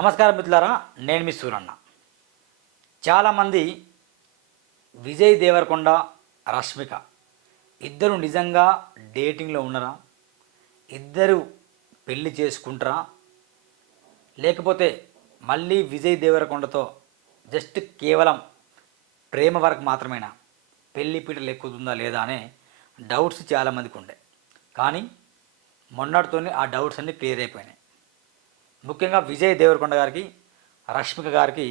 నమస్కారం మిత్రులారా, నేను మీ సూరన్న. చాలామంది విజయ్ దేవరకొండ, రష్మిక ఇద్దరు నిజంగా డేటింగ్లో ఉన్నారా, ఇద్దరు పెళ్లి చేసుకుంటారా, లేకపోతే మళ్ళీ విజయ్ దేవరకొండతో జస్ట్ కేవలం ప్రేమ వరకు మాత్రమేనా, పెళ్లి పీటలు ఎక్కుతుందా లేదా అనే డౌట్స్ చాలామందికి ఉండే. కానీ మొన్నటితోనే ఆ డౌట్స్ అన్నీ క్లియర్ అయిపోయినాయి. ముఖ్యంగా విజయ్ దేవరకొండ గారికి, రష్మిక గారికి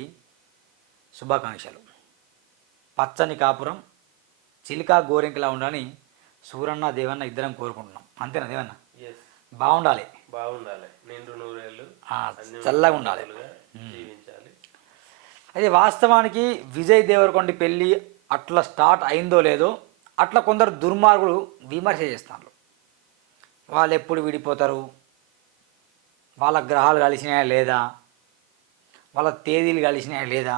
శుభాకాంక్షలు. పచ్చని కాపురం చిలికా గోరింకలా ఉండాలని సూరన్న దేవన్న ఇద్దరం కోరుకుంటున్నాం. అంతేనా దేవన్న? బాగుండాలి, చల్లగా ఉండాలి. అయితే వాస్తవానికి విజయ్ దేవరకొండ పెళ్ళి అట్లా స్టార్ట్ అయిందో లేదో అట్లా కొందరు దుర్మార్గులు విమర్శ చేస్తారు. వాళ్ళు ఎప్పుడు విడిపోతారు, వాళ్ళ గ్రహాలు కలిసినాయా లేదా, వాళ్ళ తేదీలు కలిసినాయా లేదా,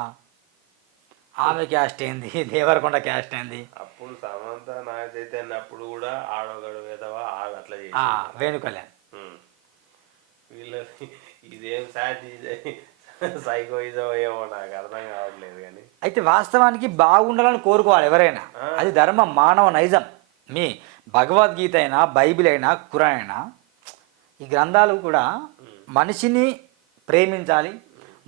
ఆమె క్యాస్ట్ ఏంది, దేవరకొండ క్యాస్ట్ ఏంది. అప్పుడు సమంత నాగ చైతన్య అప్పుడు కూడా ఆడోగడు వేదవా అట్లా వేణు కళ్యాణ్ వీళ్ళది ఇదేం సైకోయిజం ఏమో నాకు అర్థం కావట్లేదు. కానీ అయితే వాస్తవానికి బాగుండాలని కోరుకోవాలి ఎవరైనా, అది ధర్మం, మానవ నైజం. మీ భగవద్గీత అయినా, బైబిల్ అయినా, ఖురాన్ అయినా, ఈ గ్రంథాలు కూడా మనిషిని ప్రేమించాలి,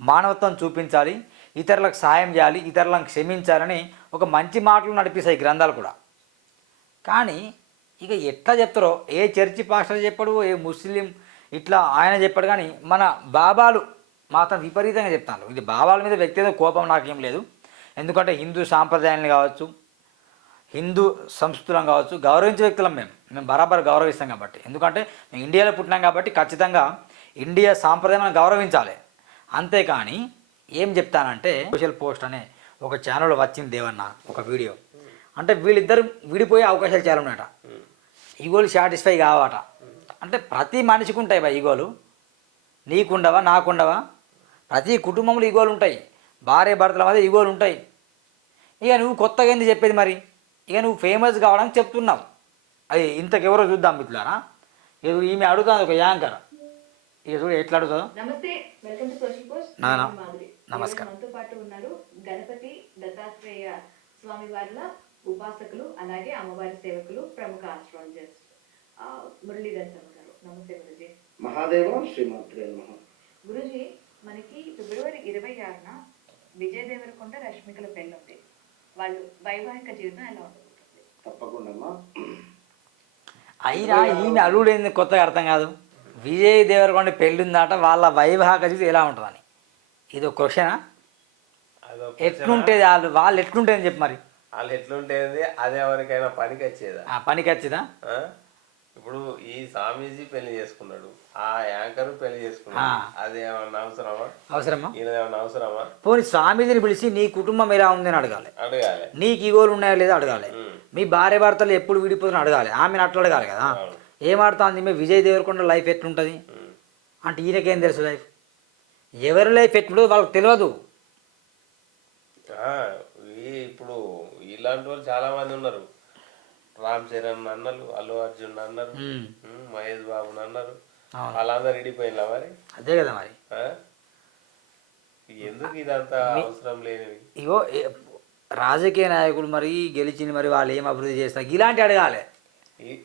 మానవత్వం చూపించాలి, ఇతరులకు సాయం చేయాలి, ఇతరులను క్షమించాలని ఒక మంచి మాటలు నడిపిస్తాయి ఈ గ్రంథాలు కూడా. కానీ ఇక ఎట్లా చెప్తారో, ఏ చర్చి పాస్టర్ చెప్పడు, ఏ ముస్లిం ఇట్లా ఆయన చెప్పాడు, కానీ మన బాబాలు మాత్రం విపరీతంగా చెప్తాను. ఇది బాబాల మీద వ్యక్తిగత కోపం నాకేం లేదు. ఎందుకంటే హిందూ సాంప్రదాయాలను కావచ్చు, హిందూ సంస్కృతులను కావచ్చు గౌరవించే వ్యక్తులం మేము బరాబర్ గౌరవిస్తాం. కాబట్టి ఎందుకంటే మేము ఇండియాలో పుట్టినాం కాబట్టి ఖచ్చితంగా ఇండియా సాంప్రదాయాలను గౌరవించాలి. అంతేకాని ఏం చెప్తానంటే, సోషల్ పోస్ట్ అనే ఒక ఛానల్లో వచ్చింది దేవన్న ఒక వీడియో. అంటే వీళ్ళిద్దరు విడిపోయే అవకాశాలు చాలా ఉన్నాయట. ఈగోలు సాటిస్ఫై కావట. అంటే ప్రతి మనిషికి ఉంటాయి బా ఈగోలు, నీకుండవా నాకుండవా, ప్రతి కుటుంబంలో ఈగోలు ఉంటాయి, భార్య భర్తల మధ్య ఈగోలు ఉంటాయి. ఇక నువ్వు కొత్తగా ఏంది చెప్పేది, మరి ఇక నువ్వు ఫేమస్ కావడానికి చెప్తున్నావు. అది ఇంతకెవరో చూద్దాం మిత్రులారా. ఏదో ఈమె అడుగుతుంది ఒక యాంకర్, ఇక చూడు ఎట్లా అడుగుతుందో. నమస్తే, వెల్కమ్ టు సోషల్ పోస్ట్. నమస్కారం. మనతో పాటు ఉన్నారు గణపతి దత్తాత్రేయ స్వామి వారిల ఉపాసకులు, అలాగే అమ్మవారి సేవకులు, ప్రముఖ ఆస్ట్రాలజిస్ట్ మురళీధర్ శర్మ గారు. నమస్తే గురుజీ. మహాదేవ శ్రీమాత్రే నమః. గురుజీ, మనకి ఫిబ్రవరి 26న విజయ్ దేవరకొండ రష్మికల పెళ్ళి ఉంది. వాళ్ళు వైవాహిక జీవితం ఎలా ఉండబోతుంది? తప్పకుండా. అయినా ఈమె అడుగుడేంది కొత్తగా అర్థం కాదు. విజయ్ దేవరకొండ పెళ్ళి ఉందట, వాళ్ళ వైవాహిక జీవితం ఎలా ఉంటుందని. ఇది ఒక క్వశ్చనా? ఎట్లుంటేది, వాళ్ళు ఎట్లుంటేది చెప్పు. మరి వాళ్ళు ఎట్లుంటేది, అదే ఎవరికైనా పనికి వచ్చేదా? పనికి వచ్చేదా? ఇప్పుడు ఈ స్వామీజీ పెళ్లి చేసుకున్నాడు, ఆ యాంకర్ పెళ్లి చేసుకున్నాడు, అది ఏమన్నా అవసరమా? ఈయన ఏమన్నా అవసరమా? పోనీ స్వామీజీని పిలిచి నీ కుటుంబం ఎలా ఉంది అని అడగాలి. నీకు ఈగోలు ఉన్నాయా లేదా అడగాలి. మీ భార్య భర్తలు ఎప్పుడు విడిపోతున్నా అడగాలి. ఆమెను అట్లా అడగాలి కదా. ఏమాడుతుంది మీ విజయ్ దేవరకొండ లైఫ్ ఎట్లుంటుంది అంటే ఈయనకేం తెలుసు లైఫ్, ఎవరి లైఫ్ ఎట్లుంటుందో వాళ్ళకి తెలియదు. ఇప్పుడు ఇలాంటి వాళ్ళు చాలా మంది ఉన్నారు. రామ్ చరణ్ అన్నారు, అల్లు అర్జున్ అన్నారు, మహేష్ బాబుని అన్నారు, వాళ్ళందరూ విడిపోయినా మరి. అదే కదా మరి, ఎందుకు ఇదంతా అవసరం లేనివి. ఇగో రాజకీయ నాయకులు మరి గెలిచింది, మరి వాళ్ళు ఏం అభివృద్ధి చేస్తారు ఇలాంటి అడగాలి.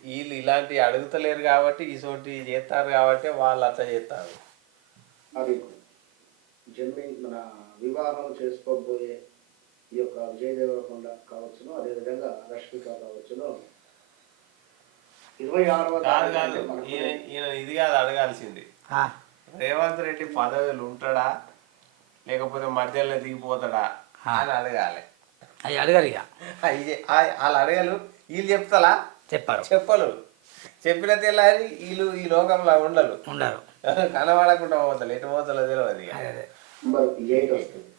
వీళ్ళు ఇలాంటి అడుగుతలేరు కాబట్టి ఇసోటి చేస్తారు కాబట్టి వాళ్ళు అట్లా చేస్తారు. అది మన వివాహం చేసుకోబోయే ఈ యొక్క విజయ్ దేవరకొండ కావచ్చును, అదేవిధంగా రష్మిక కావచ్చును, 26వ ఈయన ఇది కాదు అడగాల్సింది, రేవంత్ రెడ్డి పదవిలో ఉంటాడా లేకపోతే మధ్యలో దిగిపోతాడా అని అడగాలి. అవి అడగారు. ఇక వాళ్ళు అడగలు, వీళ్ళు చెప్తారా? చెప్పలు. చెప్పిన తెల్లారి వీళ్ళు ఈ లోకంలో ఉండరు, కనబడకుండా పోతారు, ఎటు పోతారో తెలియదు. 8 వస్తుంది,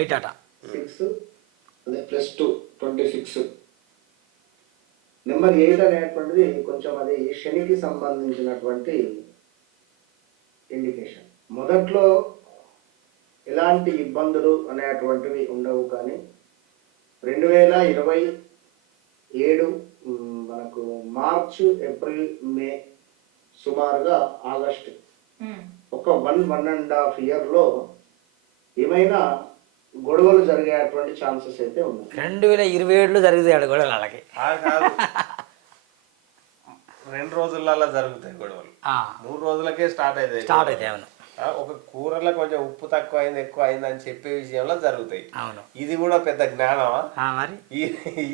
8 అట, 6 అదే +2 26. నెంబర్ 8 అనేటువంటిది కొంచెం అది శనికి సంబంధించినటువంటి ఇండికేషన్. మొదట్లో ఎలాంటి ఇబ్బందులు అనేటువంటివి ఉండవు, కానీ 2027 మనకు మార్చ్, ఏప్రిల్, మే, సుమారుగా ఆగస్టు ఒక 1.5 ఇయర్లో ఏమైనా గొడవలు జరిగేటువంటి ఛాన్సెస్ అయితే ఉన్నాయి? 2027లో జరుగుతాయి గొడవలు వాళ్ళకి. కాదు 2 రోజులలో జరుగుతాయి గొడవలు, 3 రోజులకే స్టార్ట్ అవుతాయి. అవును. ఒక కూరలో కొంచెం ఉప్పు తక్కువ అయింది ఎక్కువ అయింది అని చెప్పే విషయంలో జరుగుతాయి. అవును. ఇది కూడా పెద్ద జ్ఞానమా? మరి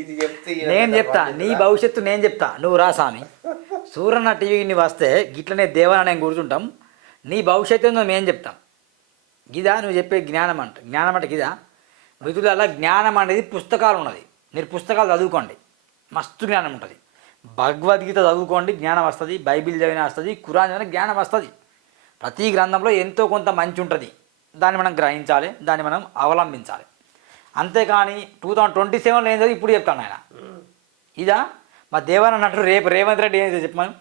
ఇది చెప్తే నేను చెప్తా, నీ భవిష్యత్తు నేను చెప్తా, నువ్వు రా స్వామి. సూర్యన్న టీవీకి నువ్వు వస్తే గిట్లనే దేవన నేను కూర్చుంటాం, నీ భవిష్యత్తు మేము చెప్తాం. గిదా నువ్వు చెప్పే జ్ఞానం అంటే గిదా మిత్రుల జ్ఞానం అనేది పుస్తకాలు ఉన్నది. మీరు పుస్తకాలు చదువుకోండి, మస్తు జ్ఞానం ఉంటుంది. భగవద్గీత చదువుకోండి, జ్ఞానం వస్తుంది. బైబిల్ చదివినా వస్తుంది, ఖురాన్ చదివినా జ్ఞానం వస్తుంది. ప్రతి గ్రంథంలో ఎంతో కొంత మంచి ఉంటుంది, దాన్ని మనం గ్రహించాలి, దాన్ని మనం అవలంబించాలి. అంతేకాని 2027లో ఏం చదివి ఇప్పుడు చెప్తాను ఆయన. ఇదా మా దేవన్ అన్నట్టు రేపు రేవంత్ రెడ్డి ఏం చెప్పమను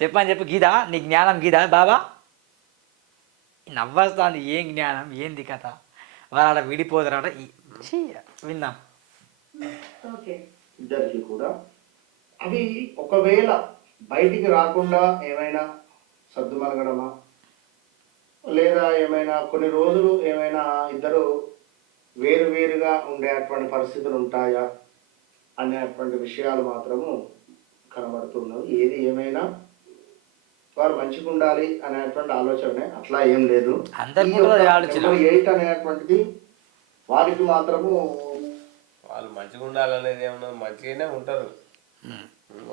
చెప్పని చెప్పి గీదా నీ జ్ఞానం గీదా బాబా నవ్వస్తాంది. ఏం జ్ఞానం ఏంది కథ, వాళ్ళ విడిపోతారట. విందాం. ఓకే, ఇద్దరికి కూడా అవి ఒకవేళ బయటికి రాకుండా ఏమైనా సర్దుమలగడమా, లేదా ఏమైనా కొన్ని రోజులు ఏమైనా ఇద్దరు వేరువేరుగా ఉండేటువంటి పరిస్థితులు ఉంటాయా అనేటువంటి విషయాలు మాత్రము కనబడుతున్నవి. ఏది ఏమైనా వారు మంచిగా ఉండాలి అనేటువంటి ఆలోచన అట్లా ఏం లేదు. 8 అనేటువంటిది వారికి మాత్రము వాళ్ళు మంచిగా ఉండాలనేది ఏమన్నా, మంచిగానే ఉంటారు.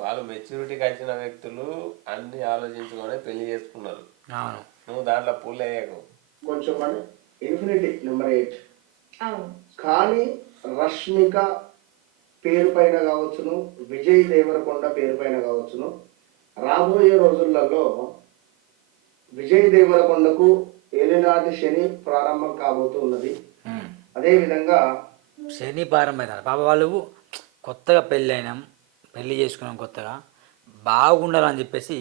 వాళ్ళు మెచ్యూరిటీకి వచ్చిన వ్యక్తులు అన్ని ఆలోచించుకొని పెళ్లి చేసుకున్నారు. నువ్వు దాంట్లో పుల్ అయ్యాకు కొంచెం అని ఇన్ఫినిటీ నెంబర్ 8. అవును. కానీ రష్మిక పేరు పైన కావచ్చును, విజయ్ దేవరకొండ పేరు పైన కావచ్చును, రాబోయే రోజులలో విజయ్ దేవరకొండకు ఏలినాటి శని ప్రారంభం కాబోతున్నది. అదేవిధంగా శని ప్రారంభం బాబా వాళ్ళు కొత్తగా పెళ్ళి చేసుకున్నాం, కొత్తగా బాగుండాలని చెప్పేసి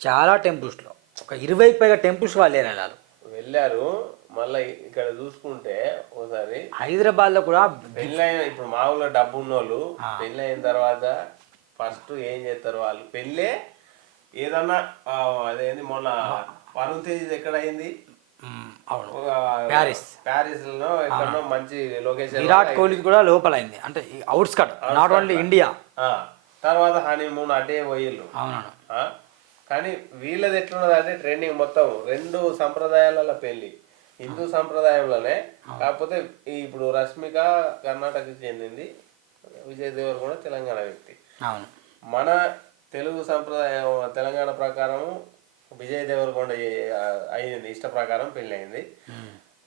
చాలా టెంపుల్స్లో ఒక 20 పైగా టెంపుల్స్ వాళ్ళు వెళ్ళారు. మళ్ళీ ఇక్కడ చూసుకుంటే ఒకసారి హైదరాబాద్లో కూడా పెళ్ళైన, ఇప్పుడు మా ఊళ్ళో డబ్బు ఉన్నోళ్ళు పెళ్ళైన తర్వాత ఫస్ట్ ఏం చేస్తారు, వాళ్ళు పెళ్ళే ఏదన్నా అదేంది మొన్న వరుణ్ తేజ్ ఎక్కడ అయింది, ప్యారిస్ లో ఎక్కడో మంచి లొకేషన్. విరాట్ కోహ్లీ కూడా లోపల అయింది, అంటే అవుట్స్కట్, నాట్ ఓన్లీ ఇండియా. తర్వాత హనీమూన్ అటే పోయిళ్ళు. అవునవును. కానీ వీళ్ళది ఎట్లున్నది అంటే ట్రెండింగ్ మొత్తం 2 సంప్రదాయాల పెళ్లి. హిందూ సంప్రదాయంలోనే, కాకపోతే ఇప్పుడు రష్మిక కర్ణాటకకి చెందింది, విజయ్ దేవరకొండ తెలంగాణ వ్యక్తి. మన తెలుగు సంప్రదాయం తెలంగాణ ప్రకారం విజయ్ దేవరకొండ అయింది, ఇష్ట ప్రకారం పెళ్ళి అయింది.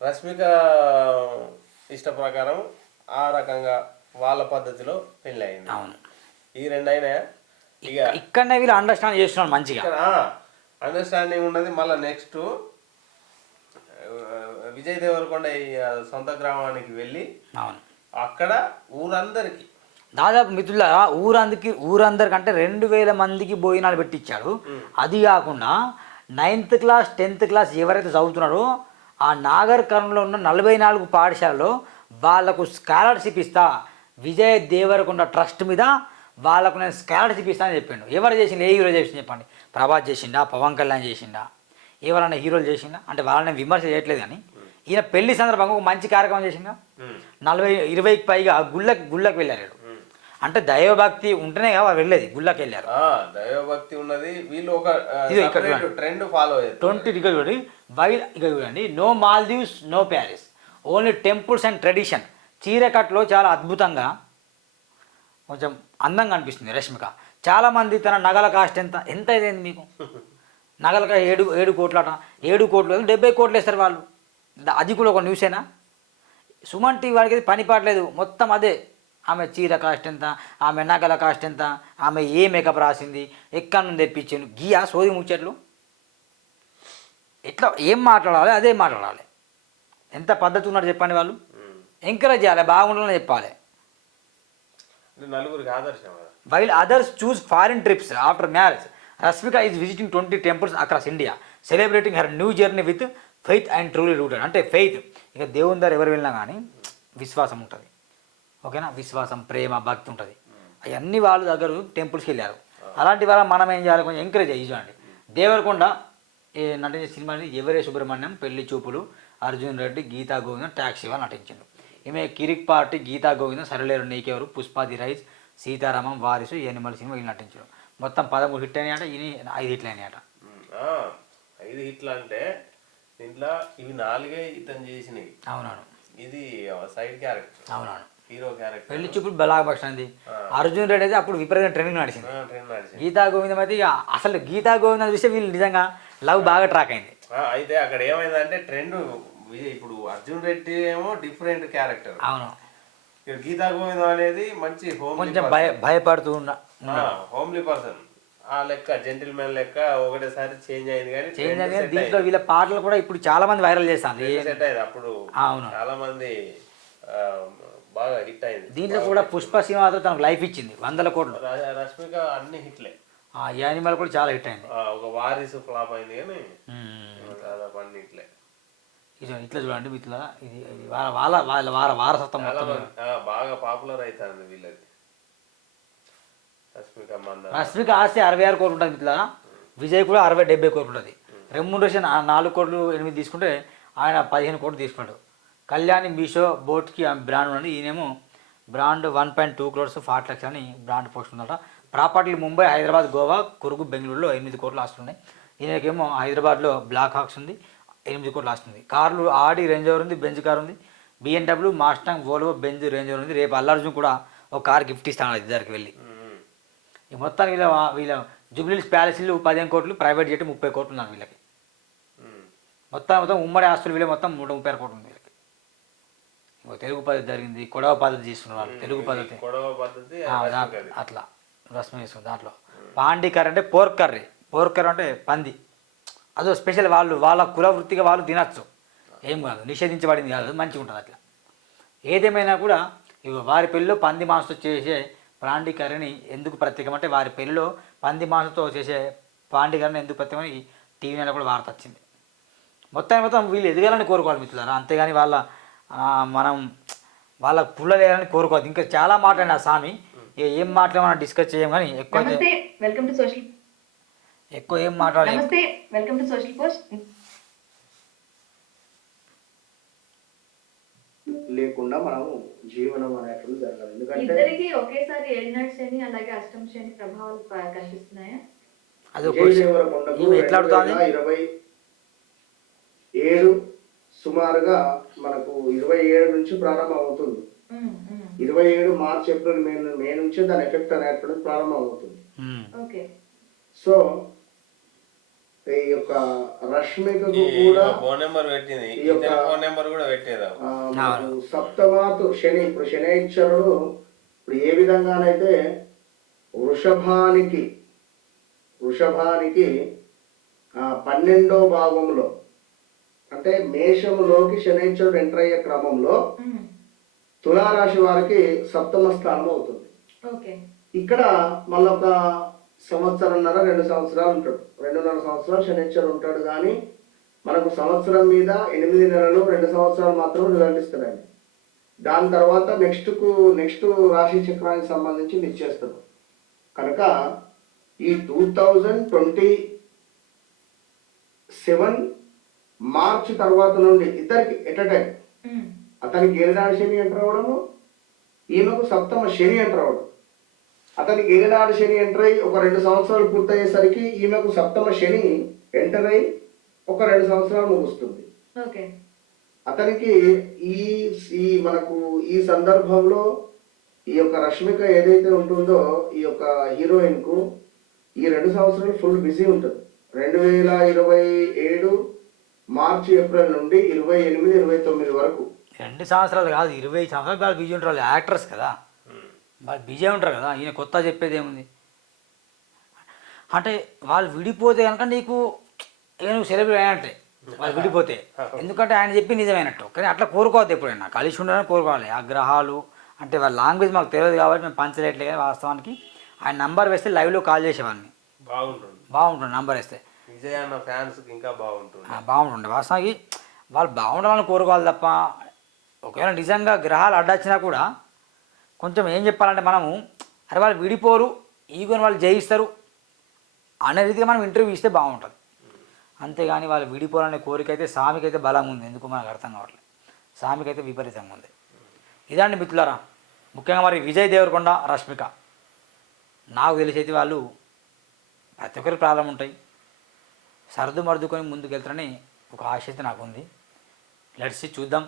రష్మిక ఇష్ట ప్రకారం ఆ రకంగా వాళ్ళ పద్ధతిలో పెళ్ళి అయింది. ఈ 2 అయినాయా? ఇక ఇక్కడనే వీళ్ళు అండర్స్టాండ్ చేస్తున్నాడు మంచిగా, అండర్స్టాండింగ్ ఉన్నది. మళ్ళీ నెక్స్ట్ విజయ్ దేవరకొండ సొంత గ్రామానికి వెళ్ళి అక్కడ ఊరందరికి దాదాపు మిత్రుల ఊరందరికంటే 2000 మందికి భోజనాలు పెట్టించాడు. అది కాకుండా 9th క్లాస్ 10th క్లాస్ ఎవరైతే చదువుతున్నారో ఆ నాగర్ కర్నూలులో ఉన్న 44 పాఠశాలలో వాళ్ళకు స్కాలర్షిప్ ఇస్తా, విజయ్ దేవరకొండ ట్రస్ట్ మీద వాళ్ళకు నేను స్కాలర్షిప్ ఇస్తా అని చెప్పిండు. ఎవరు చేసిండు, ఏ హీరో చేసిండు చెప్పండి? ప్రభాస్ చేసిండా, పవన్ కళ్యాణ్ చేసిండా, ఎవరైనా హీరోలు చేసిండా? అంటే వాళ్ళని విమర్శ చేయట్లేదు, కానీ ఈయన పెళ్లి సందర్భంగా ఒక మంచి కార్యక్రమం చేసిందా. 20 పైగా గుళ్ళకి వెళ్ళారు. అంటే దైవభక్తి ఉంటేనే కదా వెళ్ళేది, గుళ్ళకి వెళ్ళారు. దైవభక్తి ఉన్నది. వీళ్ళు ఒక ట్రెండ్ ఫాలో అయ్యారు. 20 వైల్ ఇక చూడండి, no Maldives, no Paris, only temples and tradition. చీరకట్లో చాలా అద్భుతంగా కొంచెం అందంగా అనిపిస్తుంది రష్మిక. చాలామంది తన నగల కాస్ట్ ఎంత అయింది మీకు? నగలక 7 కోట్లట, 7 కోట్లు 70 కోట్లు వేస్తారు వాళ్ళు. అది కూడా ఒక న్యూసేనా? సుమన్ టీవీ వాడికి పని పాటలేదు, మొత్తం అదే. ఆమె చీర కాస్ట్ ఎంత, ఆమె నగల కాస్ట్ ఎంత, ఆమె ఏ మేకప్ రాసింది, ఎక్కడి నుండి తెప్పించాను, గియా సోది ముచ్చట్లు. ఎట్లా ఏం మాట్లాడాలి అదే మాట్లాడాలి. ఎంత పద్ధతి ఉన్నాడు చెప్పండి. వాళ్ళు ఎంకరేజ్ చేయాలి, బాగుండాలని చెప్పాలి. While others choose foreign trips after marriage, Rashmika is visiting 20 temples across India, celebrating her new journey with faith and truly rooted. అంటే ఫెయిత్, ఇక దేవుని దగ్గర ఎవరు వెళ్ళినా కానీ విశ్వాసం ఉంటుంది, ఓకేనా? విశ్వాసం, ప్రేమ, భక్తి ఉంటుంది. అవన్నీ వాళ్ళ దగ్గర టెంపుల్స్కి వెళ్ళారు. అలాంటి వాళ్ళ మనం ఏం చేయాలి, కొంచెం ఎంకరేజ్ చేయాలి. దేవరకొండ నటించిన సినిమా ఎవరే సుబ్రహ్మణ్యం, పెళ్లి చూపులు, అర్జున్ రెడ్డి, గీతా గోవిందం, ట్యాక్సీ వాళ్ళు నటించారు. ఈమె కిరిక్ పార్టీ, గీతా గోవిందం, సరళేరు నీకెవరు, పుష్పాది rise, Sitaramam, Varisu, Animal cinema వీళ్ళు నటించారు. మొత్తం 13 హిట్ అయినాయట, ఈయన 5 హిట్లు అయినాయట. 5 హిట్లు అంటే దీంట్లో ఇవి 4 ఇతను చేసినవి. అవునవును, ఇది సైడ్ క్యారెక్టర్, అవునవును. Hero character. పెళ్లి చూపులు బలాగా పక్షంది. అర్జున్ రెడ్డి అయితే అప్పుడు విపరీతం ట్రెండింగ్ నడిచింది. ట్రెండ్ నడిచింది. గీతా గోవిందం అయితే ఇక అసలు గీతా గోవిందం చూస్తే వీళ్ళు నిజంగా లవ్ బాగా ట్రాక్ అయింది. అయితే అక్కడ ఏమైందంటే ట్రెండ్ ఇప్పుడు అర్జున్ రెడ్డి ఏమో డిఫరెంట్ క్యారెక్టర్. అవును, ఇక్కడ గీతా గోవిందం అనేది మంచి కొంచెం భయపడుతూ హోమ్లీ పర్సన్. ఆ లెక్క జెంటిల్మెన్ లెక్క ఒకటేసారి చేంజ్ అయింది. కానీ చేంజ్ అయింది. దీంట్లో వీళ్ళ పాటలు కూడా ఇప్పుడు చాలా మంది వైరల్ చేస్తాను. సెట్ అయింది. అప్పుడు అవును, చాలా మంది బాగా హిట్ అయింది. దీంట్లో కూడా పుష్ప సినిమాతో తనకు లైఫ్ ఇచ్చింది. 100 కోట్లు. రష్మిక అన్ని హిట్లే. యానిమల్ కూడా చాలా హిట్ అయింది. ఒక వారిసు ఫ్లాప్ అయింది కానీ దాదాపు అన్ని హిట్లే. ఇట్లా చూడండి, ఇట్లా ఇది వాళ్ళ వారసత్వం బాగా పాపులర్ అవుతుంది వీళ్ళది. రష్మిక ఆస్తి 66 కోట్లు ఉంటుంది ఇట్లా. విజయ్ కూడా 60-70 కోట్లు ఉంటుంది. రెమ్యునరేషన్ 4 కోట్లు 8 తీసుకుంటే ఆయన 15 కోట్లు తీసుకున్నాడు. కళ్యాణి మీషో బోట్కి బ్రాండ్ ఉన్నది. ఈయనేమో బ్రాండ్ 1.2 crores 40 lakhs అని బ్రాండ్ పోస్ట్ ఉందట. ప్రాపర్టీలు ముంబై, హైదరాబాద్, గోవా, కురుగు, బెంగళూరులో 8 కోట్లు ఆస్తున్నాయి. ఈయనకేమో హైదరాబాద్లో బ్లాక్ హాక్స్ ఉంది, 8 కోట్లు ఆస్తుంది. కార్లు ఆడి రేంజ్ రోవర్ ఉంది, బెంజ్ కార్ ఉంది, BMW, Mustang, Volvo, Benz Range Rover ఉంది. రేపు అల్లార్జున్ కూడా ఒక కార్ గిఫ్ట్ ఇస్తాను ఇద్దరికి వెళ్ళి. ఈ మొత్తానికి వీళ్ళ జూబ్లీహిల్స్ ప్యాలెస్లు 15 కోట్లు, ప్రైవేట్ జెట్ 30 కోట్లు ఉన్నారు వీళ్ళకి. మొత్తం ఉమ్మడి ఆస్తులు వీళ్ళే మొత్తం 136 కోట్లు ఉంది వీళ్ళకి. తెలుగు పద్ధతి జరిగింది, కొడవ పద్ధతి తీసుకున్నారు. తెలుగు పద్ధతి అట్లా రసం వేసుకుంది. దాంట్లో పాండి కర్రీ అంటే పోర్క్ కర్రీ. పోర్క్ కర్రీ అంటే పంది, అదో స్పెషల్. వాళ్ళ కుల వృత్తిగా వాళ్ళు తినచ్చు, ఏం కాదు, నిషేధించబడింది కాదు, మంచిగా ఉంటుంది అట్లా. ఏదేమైనా కూడా వారి పెళ్ళిలో పంది మాంసంతో చేసే పాండి కర్రీని ఎందుకు ప్రత్యేకం అంటే వారి పెళ్ళిలో పంది మాంసంతో చేసే పాండి కర్రీని ఎందుకు ప్రత్యేకమని టీవీ నెలలో కూడా వార్త వచ్చింది. మొత్తం వీళ్ళు ఎదగాలని కోరుకోవాలి మిత్రులారా, అంతేగాని మనం వాళ్ళ పుల్ల వేయాలని కోరుకోవద్దు. ఇంకా చాలా మాట్లాడిన స్వామి, ఏం మాట్లాడమని డిస్కస్ చేయం కానీ ఎక్కువ ఏం మాట్లాడాలి. లేకుండా మనము జీవనం అనేటువంటి జరగాలి. ఎందుకంటే ఇద్దరికి ఒకేసారి ఏలినాటి శని అలాగే అష్టమ శని ప్రభావాలు కనిపిస్తున్నాయా? అది ఎట్లా అడుగుతుంది? 27 సుమారుగా మనకు 27 నుంచి ప్రారంభం అవుతుంది. 27 మార్చ్, ఏప్రిల్, మే నుంచి దాని ఎఫెక్ట్ అనేటువంటి ప్రారంభం అవుతుంది. సో ఈ యొక్క రష్మికకు కూడా ఫోన్ నెంబర్ పెట్టింది, ఫోన్ నెంబర్ కూడా పెట్టేదా సప్తమాతు శని. ఇప్పుడు శనైశ్వరుడు ఇప్పుడు ఏ విధంగానైతే వృషభానికి 12వ భాగంలో అంటే మేషములోకి శనైశ్వరుడు ఎంటర్ అయ్యే క్రమంలో తులారాశి వారికి 7వ స్థానం అవుతుంది. ఇక్కడ మళ్ళీ ఒక 1.5 2 సంవత్సరాలు ఉంటాడు. 2.5 సంవత్సరాలు శనైశ్వరుడు ఉంటాడు. కానీ మనకు సంవత్సరం మీద 8 నెలలు 2 సంవత్సరాలు మాత్రం రిజల్ట్ ఇస్తాడండి. దాని తర్వాత నెక్స్ట్ రాశి చక్రానికి సంబంధించి ఇచ్చేస్తాడు. కనుక ఈ 2027 మార్చి తర్వాత నుండి ఇద్దరికి ఎట్ అ టైం అతనికి ఏలినాడు శని ఎంటర్ అవ్వడము, ఈమెకు 7వ శని ఎంటర్ అవ్వడం. అతనికి ఏలినాడు శని ఎంటర్ అయ్యి ఒక 2 సంవత్సరాలు పూర్తయ్యేసరికి ఈమెకు 7వ శని ఎంటర్ అయ్యి ఒక 2 సంవత్సరాలు ముగుస్తుంది. అతనికి మనకు ఈ సందర్భంలో ఈ యొక్క రష్మిక ఏదైతే ఉంటుందో ఈ యొక్క హీరోయిన్ కు ఈ 2 సంవత్సరాలు ఫుల్ బిజీ ఉంటుంది. 2027 మార్చి, ఏప్రిల్ నుండి 28, 29 వరకు 2 సంవత్సరాలు కాదు, 20 సంవత్సరాలు వాళ్ళు బిజీ ఉంటారు. యాక్టర్స్ కదా, వాళ్ళు బిజీ ఉంటారు కదా. ఈయన కొత్త చెప్పేది ఏముంది అంటే వాళ్ళు విడిపోతే కనుక నీకు నువ్వు సెలబ్రేట్ అయినట్టే వాళ్ళు విడిపోతే. ఎందుకంటే ఆయన చెప్పి నిజమైనట్టు. కానీ అట్లా కోరుకోవద్దు ఎప్పుడైనా, కలిసి ఉండాలని కోరుకోవాలి. ఆ గ్రహాలు అంటే వాళ్ళ లాంగ్వేజ్ మాకు తెలియదు కాబట్టి మేము పంచలేట్లే. కానీ వాస్తవానికి ఆయన నంబర్ వేస్తే లైవ్లో కాల్ చేసేవాడిని. బాగుంటుంది నంబర్ వేస్తే. ఇంకా బాగుంటుండే. వాస్తవానికి వాళ్ళు బాగుండాలని కోరుకోవాలి తప్ప ఒకవేళ నిజంగా గ్రహాలు అడ్డొచ్చినా కూడా కొంచెం ఏం చెప్పాలంటే మనము అరే వాళ్ళు విడిపోరు, ఈగోని వాళ్ళు జయిస్తారు అనే రీతిగా మనం ఇంటర్వ్యూ ఇస్తే బాగుంటుంది. అంతేగాని వాళ్ళు విడిపోవాలనే కోరిక అయితే స్వామికైతే బలంగా ఉంది, ఎందుకు మనకు అర్థం కావట్లేదు. స్వామికైతే విపరీతంగా ఉంది. ఇదండి మిత్రులారా, ముఖ్యంగా మరి విజయ్ దేవరకొండ, రష్మిక, నాకు తెలిసైతే వాళ్ళు ప్రతి ఒక్కరికి ప్రాబ్లం ఉంటాయి, సర్దు మర్దుకొని ముందుకు వెళ్తారని ఒక ఆశ అయితే నాకు ఉంది. లెట్స్ చూద్దాం.